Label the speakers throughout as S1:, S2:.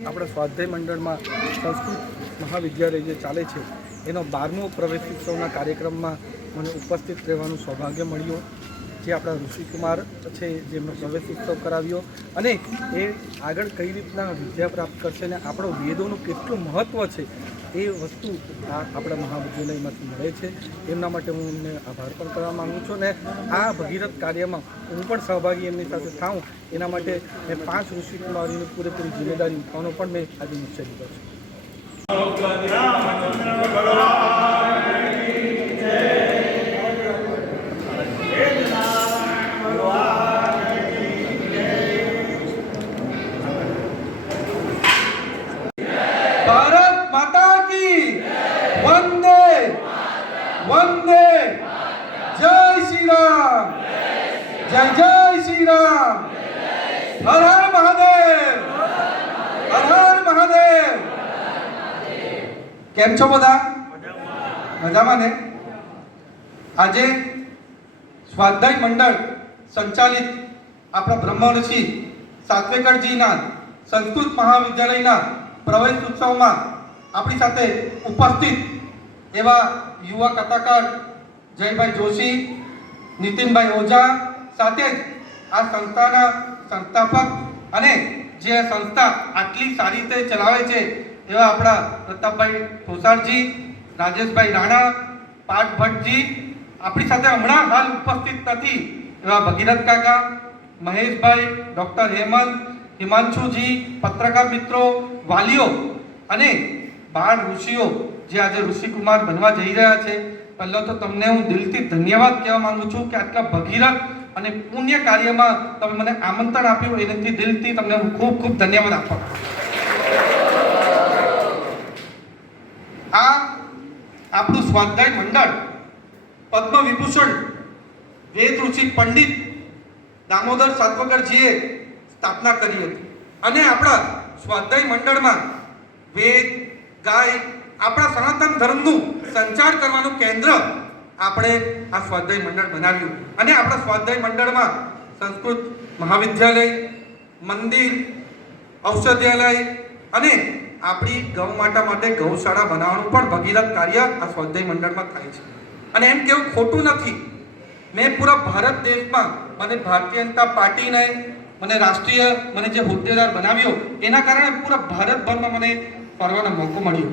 S1: આપણા સ્વાધ્યાય મંડળમાં સંસ્કૃત મહાવિદ્યાલય જે ચાલે છે, એનો બારમો પ્રવેશ ઉત્સવના કાર્યક્રમમાં મને ઉપસ્થિત રહેવાનું સૌભાગ્ય મળ્યું. જે આપણા ઋષિકુમાર છે, જેમનો પ્રવેશ ઉત્સવ કરાવ્યો અને એ આગળ કઈ રીતના વિદ્યા પ્રાપ્ત કરશે અને આપણો વેદોનું કેટલું મહત્ત્વ છે, એ વસ્તુ આ આપણા મહાવિદ્યાલયમાંથી મળે છે. એમના માટે હું એમને આભાર પણ કરવા માગું છું અને આ ભગીરથ કાર્યમાં હું પણ સહભાગી એમની સાથે થાઉં. એના માટે મેં પાંચ ઋષિકુમારીની પૂરેપૂરી જિમ્મેદારી ઉઠાવવાનો પણ મેં આજે નિશ્ચય લીધો છે
S2: ભારત માતા કી વંદે વંદે જય શ્રી રામ જય જય શ્રી રામ હર હર મહાદેવ હર હર મહાદેવ કેમ છો બધા મજામાં ને આજે મંડળ સંચાલિત આપણા બ્રહ્મઋષિ સાત્વેકરજીના સંસ્કૃત મહાવિદ્યાલયના પ્રવેશ ઉત્સવમાં આપણી સાથે ઉપસ્થિત એવા યુવા કથાકાર જયભાઈ જોશી, નીતિનભાઈ ઓઝા સાથે જ આ સંસ્થાના સંસ્થાપક અને જે સંસ્થા આટલી સારી રીતે ચલાવે છે એવા આપણા પ્રતાપભાઈ ઠોસારજી રાજેશભાઈ રાણા પાઠ ભટ્ટજી આપણી સાથે હમણાં હાલ ઉપસ્થિત નથી એવા ભગીરથ કાકા, મહેશભાઈ, ડોક્ટર હેમંત, હિમાંશુજી, પત્રકાર મિત્રો, વાલીઓ અને બાળ ઋષિઓ જે આજે ઋષિકુમાર બનવા જઈ રહ્યા છે. પહેલાં તો તમને હું દિલથી ધન્યવાદ કહેવા માંગુ છું કે આટલા ભગીરથ અને પુણ્ય કાર્યમાં તમે મને આમંત્રણ આપ્યું, એનાથી દિલથી તમને હું ખૂબ ખૂબ ધન્યવાદ આપું આ આપણું સ્વાધ્યાય મંડળ પદ્મ વિભૂષણ વેદ ઋષિ પંડિત દામોદર સાત્વકરજીએ સ્થાપના કરી હતી. અને આપણા સ્વાધ્યાય મંડળમાં વેદ, ગાય, આપણા સનાતન ધર્મનું સંચાર કરવાનું કેન્દ્ર આપણે આ સ્વાધ્યાય મંડળ બનાવ્યું. અને આપણા સ્વાધ્યાય મંડળમાં સંસ્કૃત મહાવિદ્યાલય, મંદિર, ઔષધાલય અને આપણી ગૌ માતા માટે ગૌશાળા બનાવવાનું પણ ભગીરથ કાર્ય આ સ્વાધ્યાય મંડળમાં થાય છે. અને એમ કેવું ખોટું નથી. મેં પૂરા ભારત દેશમાં મને ભારતીય જનતા પાર્ટીને મને રાષ્ટ્રીય મને જે હોદ્દેદાર બનાવ્યો, એના કારણે પૂરા ભારતભરમાં મને ફરવાનો મોકો મળ્યો.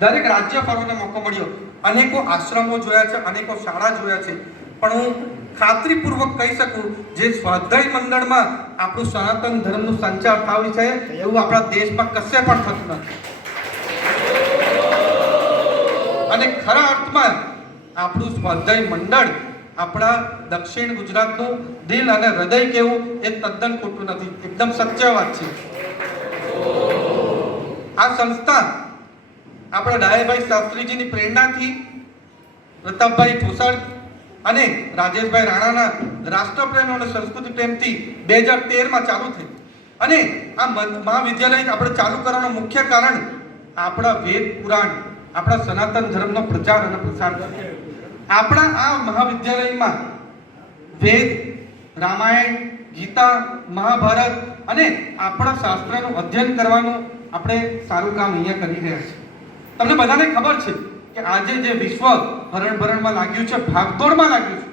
S2: દરેક રાજ્ય ફરવાનો મોકો મળ્યો. અનેકો આશ્રમો જોયા છે, અનેકો શાળા જોયા છે. પણ હું ખાતરીપૂર્વક કહી શકું, જે સ્વાધ્યાય મંડળમાં આપણું સનાતન ધર્મનું સંચાર થયું છે, એવું આપણા દેશમાં કશે પણ થતું નથી. અને ખરા અર્થમાં આપણું સ્વાધ્યાય મંડળ આપણા દક્ષિણ ગુજરાતનું દિલ અને હૃદય કેવું એ તદ્દન ખોટું નથી. એકદમ સત્ય વાત છે. આ સંસ્થા આપણા ડાયાભાઈ શાસ્ત્રીજીની પ્રેરણાથી પ્રતાપભાઈ ભૂષણ અને રાજેશભાઈ રાણાના રાષ્ટ્રપ્રેમ અને સંસ્કૃતિ પ્રેમથી બે હજાર તેરમાં ચાલુ થઈ. અને આ મહાવિદ્યાલય આપણે ચાલુ કરવાનું મુખ્ય કારણ આપણા વેદ પુરાણ, આપણા સનાતન ધર્મનો પ્રચાર અને પ્રસાર. આપણા આ મહાવિદ્યાલયમાં વેદ, રામાયણ, ગીતા, મહાભારત અને આપણા શાસ્ત્રનું અધ્યયન કરવાનું આપણે સારું કામ અહીંયા કરી રહ્યા છીએ. તમને બધાને ખબર છે કે આજે જે વિશ્વ હરણ ભરણમાં લાગ્યું છે, ભાગદોડમાં લાગ્યું છે,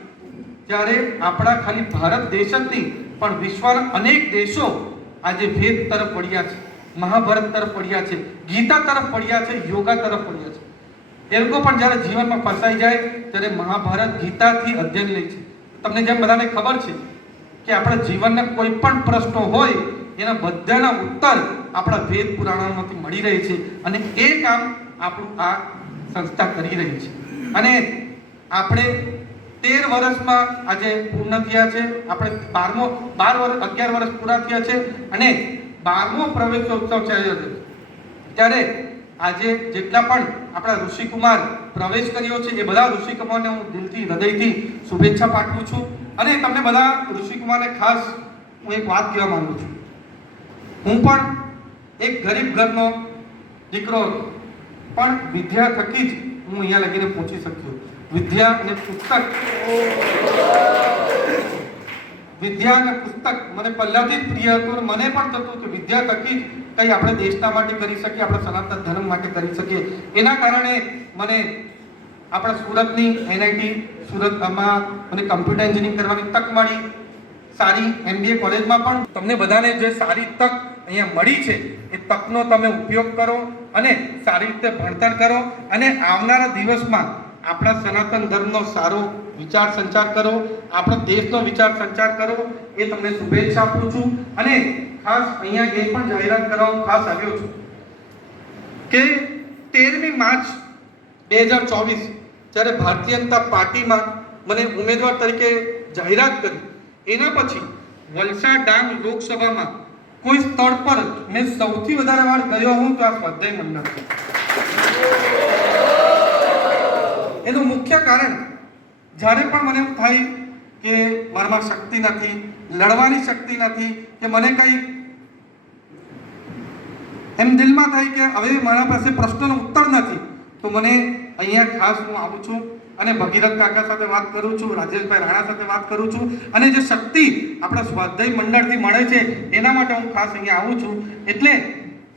S2: ત્યારે આપણા ખાલી ભારત દેશ જ નહીં, પણ વિશ્વના અનેક દેશો આજે વેદ તરફ વળ્યા છે, મહાભારત તરફ વળ્યા છે, ગીતા તરફ વળ્યા છે, યોગા તરફ વળ્યા છે. એ લોકો પણ જ્યારે જીવનમાં ફસાઈ જાય, ત્યારે મહાભારત ગીતાથી અધ્યયન લે છે. તમને જેમ બધાને ખબર છે કે આપણા જીવનના કોઈ પણ પ્રશ્નો હોય, એના બધાના ઉત્તર આપણા વેદ પુરાણોમાંથી મળી રહે છે અને એ કામ આપણું આ સંસ્થા કરી રહી છે. અને આપણે તેર વર્ષમાં આજે પૂર્ણ થયા છે, આપણે બારમો, બાર વર્ષ અગિયાર વર્ષ પૂરા થયા છે અને બારમો પ્રવેશોત્સવ છે ત્યારે આજે જેટલા પણ આપણા ઋષિકુમાર પ્રવેશ કર્યો છે, એ બધા ઋષિકુમારને હું દિલથી, હૃદયથી શુભેચ્છા પાઠવું છું. અને તમને બધા ઋષિકુમારને ખાસ હું એક વાત કહેવા માંગુ છું. હું પણ એક ગરીબ ઘરનો દીકરો પણ વિદ્યા થકી જ હું અહીંયા લગીને પહોંચી શક્યો. વિદ્યા અને પુસ્તક. વિદ્યા અને પુસ્તક મને પહેલાથી જ પ્રિય હતું મને પણ થતું કે વિદ્યા થકી જ કંઈ આપણે દેશના માટે કરી શકીએ, આપણા સનાતન ધર્મ માટે કરી શકીએ. એના કારણે મને આપણા સુરતની એનઆઈટી સુરતમાં મને કમ્પ્યુટર એન્જિનિયરિંગ કરવાની તક મળી. સારી એમબીએ કોલેજમાં પણ તમને બધાને જે સારી તક અહીંયા મળી છે, એ તકનો તમે ઉપયોગ કરો અને સારી રીતે ભણતર કરો અને આવનારા દિવસમાં આપણા સનાતન ધર્મનો સારો વિચાર સંચાર કરો, આપણા દેશનો વિચાર સંચાર કરો, એ તમને શુભેચ્છા આપું છું. અને ખાસ અહીંયા એ પણ જાહેરાત કરવા હું ખાસ આવ્યો છું કે તેરમી માર્ચ બે હજાર ચોવીસ જ્યારે ભારતીય જનતા પાર્ટીમાં મને ઉમેદવાર તરીકે જાહેરાત કરી, એના પછી વલસાડ ડાંગ લોકસભામાં કોઈ સ્થળ પર મેં સૌથી વધારે વાર ગયો હું તો આ સ્વાધ્યાય મંડળ એનું મુખ્ય કારણ જ્યારે પણ મને એમ થાય કે મારામાં શક્તિ નથી, લડવાની શક્તિ નથી, કે મને કંઈ એમ દિલમાં થાય કે હવે મારા પાસે પ્રશ્નનો ઉત્તર નથી. તો મને અહીંયા ખાસ હું આવું છું અને ભગીરથ કાકા સાથે વાત કરું છું, રાજેશભાઈ રાણા સાથે વાત કરું છું અને જે શક્તિ આપણા સ્વાધ્યાય મંડળથી મળે છે, એના માટે હું ખાસ અહીંયા આવું છું. એટલે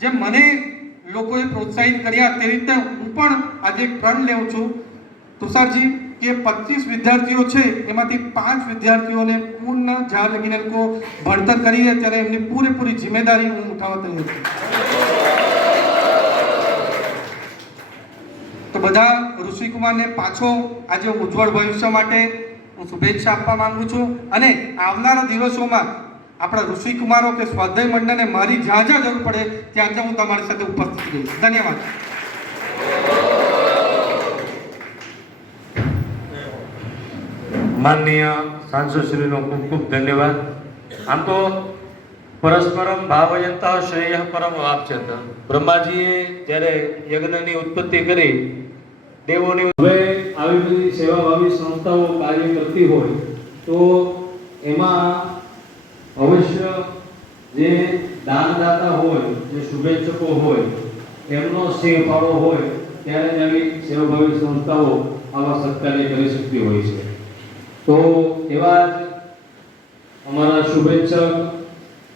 S2: જે મને લોકોએ પ્રોત્સાહિત કર્યા તે રીતે હું પણ આજે એક પ્રણ લેવું છું. તુષારજી કે પચીસ વિદ્યાર્થીઓ છે, એમાંથી પાંચ વિદ્યાર્થીઓને પૂર્ણ જ્યાં લગીને લોકો ભણતર કરીએ, ત્યારે એમની પૂરેપૂરી જિમ્મેદારી હું ઉઠાવવા તૈયાર છું. તો બધા ઋષિકુમારને પાછો આજે ઉજ્જવળ ભવિષ્ય માટે હું શુભેચ્છા આપવા માંગુ છું. અને આવનારા દિવસોમાં આપણા ઋષિકુમારો કે સ્વાધ્યાય મંડળને મારી જ્યાં જ્યાં જરૂર પડે, ત્યાં ત્યાં હું તમારી સાથે ઉપસ્થિત રહીશ. ધન્યવાદ.
S3: માનનીય સાંસદશ્રીનો ખૂબ ખૂબ ધન્યવાદ. આમ તો પરસ્પરમ ભાવયંતા શ્રેય પરમ વાપચત. બ્રહ્માજીએ જ્યારે યજ્ઞની ઉત્પત્તિ કરી, દેવોની હવે આવી બધી સેવાભાવી સંસ્થાઓ કાર્ય કરતી હોય, તો એમાં અવશ્ય જે દાનદાતા હોય, જે શુભેચ્છકો હોય, એમનો સિંહ ફાળો હોય, ત્યારે જ આવી સેવાભાવી સંસ્થાઓ આવા સત્કાર્ય કરી શકતી હોય છે. તો એવા જ અમારા શુભેચ્છક,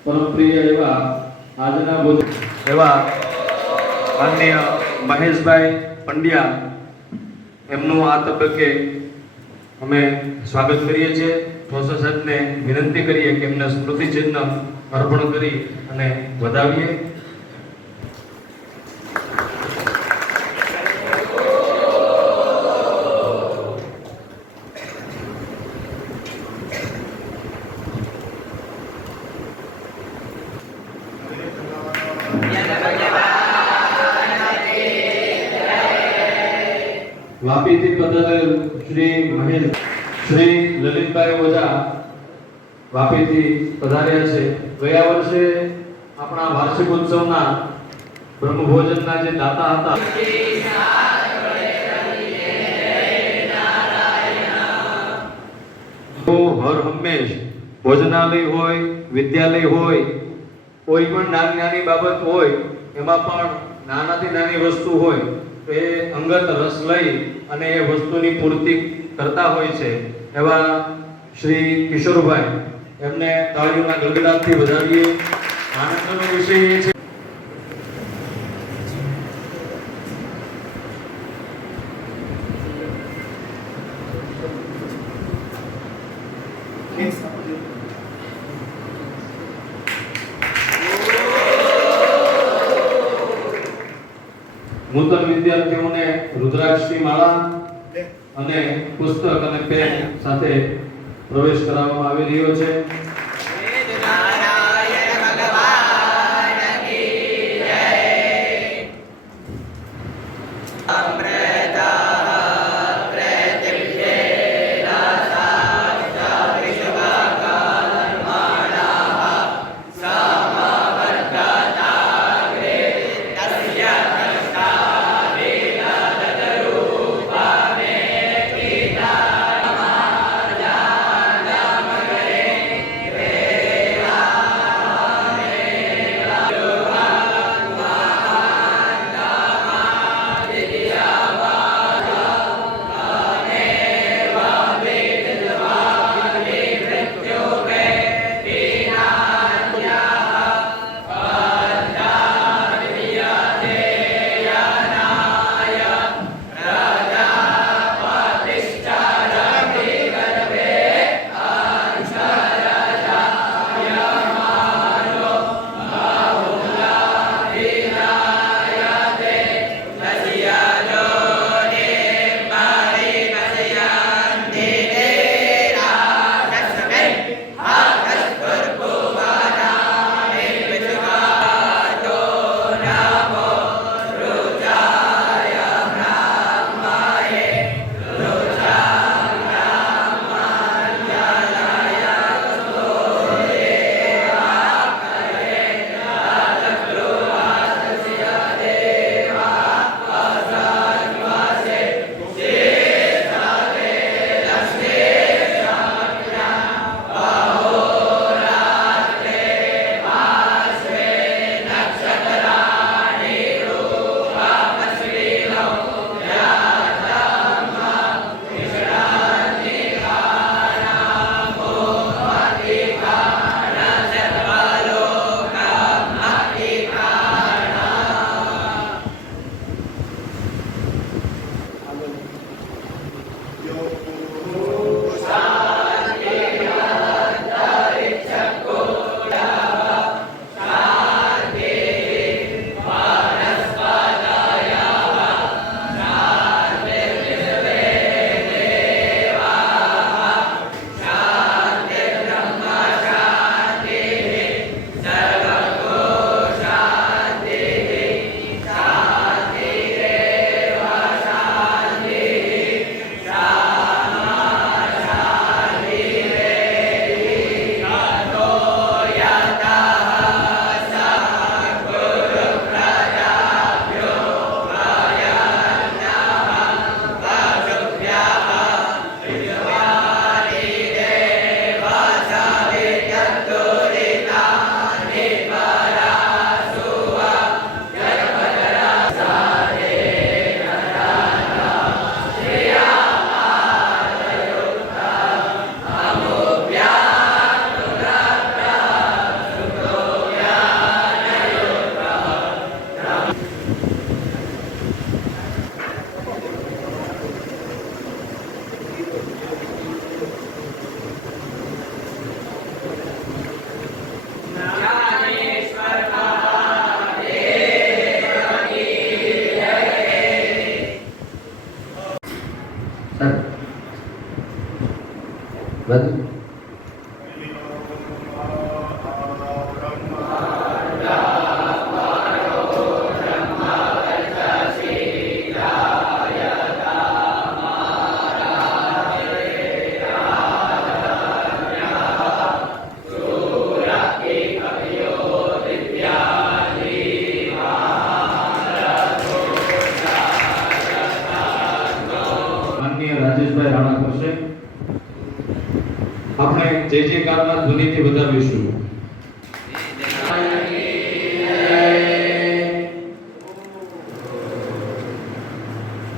S3: પરમપ્રિય એવા આજના ભોજ એવા માનનીય મહેશભાઈ પંડ્યા, એમનું આ તબક્કે અમે સ્વાગત કરીએ છીએ. પ્રોફેસર સાહેબને વિનંતી કરીએ કે એમને સ્મૃતિચિહ્ન અર્પણ કરી અને વધાવીએ. વાપીથી પધારેલ શ્રી મહેશ શ્રી લલિતભાઈ ઓઝા વાપીથી પધાર્યા છે. ગયા વર્ષે આપણા વાર્ષિક ઉત્સવના બ્રહ્મભોજનના જે દાતા હતા હર હંમેશ ભોજનાલય હોય, વિદ્યાલય હોય, કોઈ પણ નાની નાની બાબત હોય, એમાં પણ નાનાથી નાની વસ્તુ હોય એ અંગત રસ લઈ અને એ વસ્તુની પૂર્તિ કરતા હોય છે એવા શ્રી કિશોરભાઈ. એમને તાળીઓના ગગડાટથી વધારીએ. આનંદનો વિષય એ છે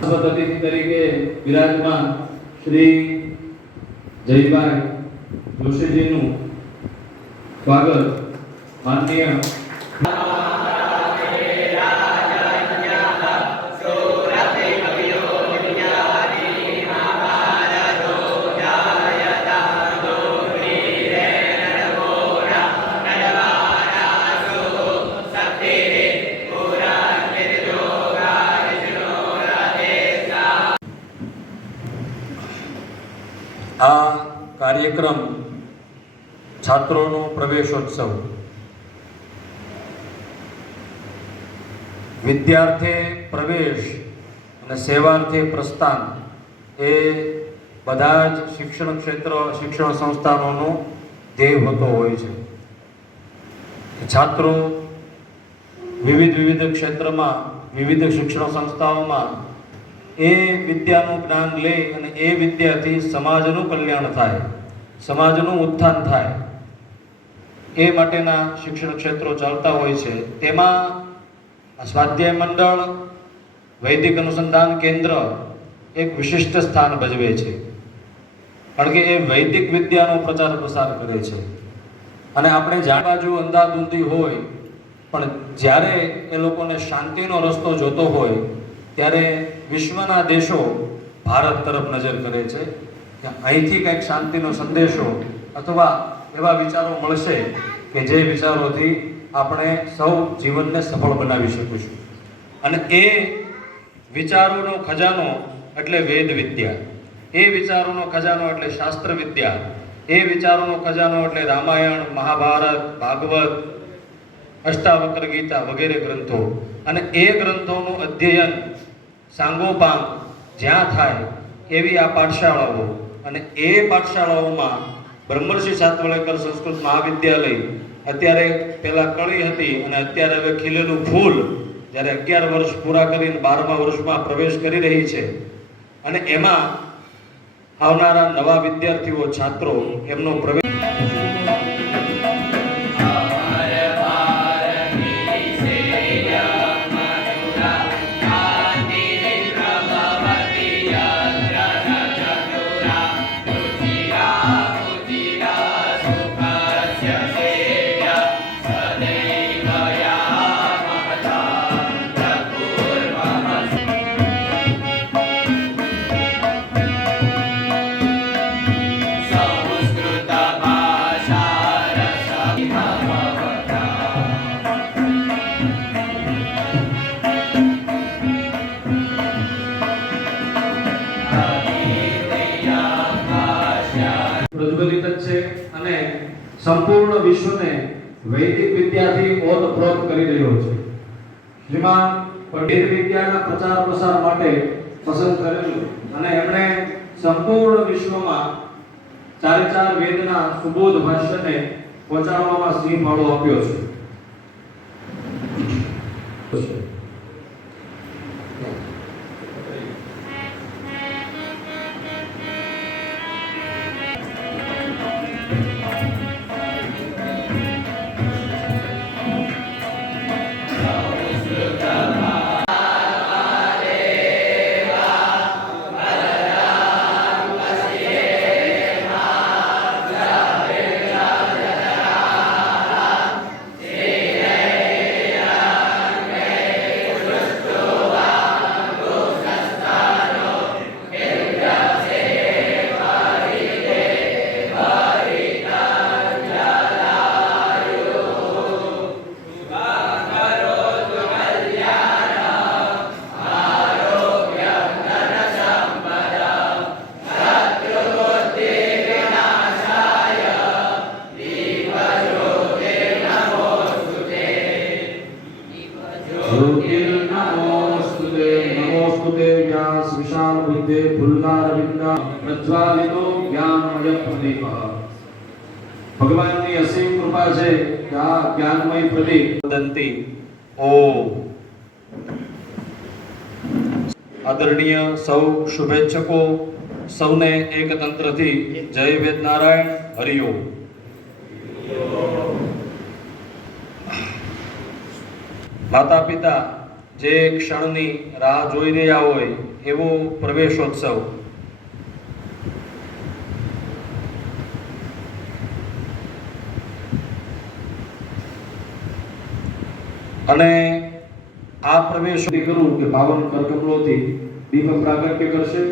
S4: સ્વાગત અતિથિ તરીકે વિરાજમાન શ્રી જયભાઈ જોશીજીનું સ્વાગત માનનીય
S3: કાર્યક્રમ છાત્રોનો પ્રવેશોત્સવ. વિદ્યાર્થે પ્રવેશ અને સેવાર્થે પ્રસ્થાન એ બધા જ શિક્ષણ ક્ષેત્ર, શિક્ષણ સંસ્થાનોનો ધ્યેય હોતો હોય છે. છાત્રો વિવિધ વિવિધ ક્ષેત્રમાં, વિવિધ શિક્ષણ સંસ્થાઓમાં એ વિદ્યાનું જ્ઞાન લે અને એ વિદ્યાથી સમાજનું કલ્યાણ થાય. સમાજનું ઉત્થાન થાય. એ માટેના શિક્ષણ ક્ષેત્રો ચાલતા હોય છે. તેમાં સ્વાધ્યાય મંડળ, વૈદિક અનુસંધાન કેન્દ્ર એક વિશિષ્ટ સ્થાન ભજવે છે. કારણ કે એ વૈદિક વિદ્યાનો પ્રચાર પ્રસાર કરે છે. અને આપણે જાણ બાજુ અંધાધૂંધી હોય, પણ જ્યારે એ લોકોને શાંતિનો રસ્તો જોતો હોય, ત્યારે વિશ્વના દેશો ભારત તરફ નજર કરે છે. અહીંથી કંઈક શાંતિનો સંદેશો અથવા એવા વિચારો મળશે કે જે વિચારોથી આપણે સૌ જીવનને સફળ બનાવી શકીશું અને એ વિચારોનો ખજાનો એટલે વેદ વિદ્યા. એ વિચારોનો ખજાનો એટલે શાસ્ત્ર વિદ્યા. એ વિચારોનો ખજાનો એટલે રામાયણ, મહાભારત, ભાગવત, અષ્ટાવક્ર ગીતા વગેરે ગ્રંથો. અને એ ગ્રંથોનું અધ્યયન સાંગોપાંગ જ્યાં થાય એવી આ પાઠશાળાઓ અને એ પાઠશાળાઓમાં બ્રહ્મર્ષિ સાતવળેકર સંસ્કૃત મહાવિદ્યાલય અત્યારે પહેલાં કળી હતી અને અત્યારે હવે ખીલેલું ફૂલ જ્યારે અગિયાર વર્ષ પૂરા કરીને બારમા વર્ષમાં પ્રવેશ કરી રહી છે. અને એમાં આવનારા નવા વિદ્યાર્થીઓ, છાત્રો એમનો પ્રવેશ
S4: છે અને સંપૂર્ણ વિશ્વને વૈદિક વિદ્યાથી ઓતપ્રોત કરી રહ્યો છે. શ્રીમાન પંડિત વિદ્યાના પ્રચાર પ્રસાર માટે પસંદ કરેલું અને એમણે સંપૂર્ણ વિશ્વમાં ચારે ચાર વેદના સુબોધ ભાષ્યને પહોંચાડવામાં સિંહ ફાળો આપ્યો છે. ભગવાનની અસીમ કૃપા છે આ જ્ઞાનમય પ્રદીપ
S3: વદંતી. ઓમ. આદરણીય સૌ શુભેચ્છકો, સૌને એક તંત્રથી જય વેદ નારાયણ હરિયો માતા પિતા જે ક્ષણની રાહ જોઈ રહ્યા હોય એવો પ્રવેશોત્સવ. અને આ પ્રવેશ
S4: કરું કે પાવન કરકમલોથી દીપ પ્રાગટ્ય કરશે.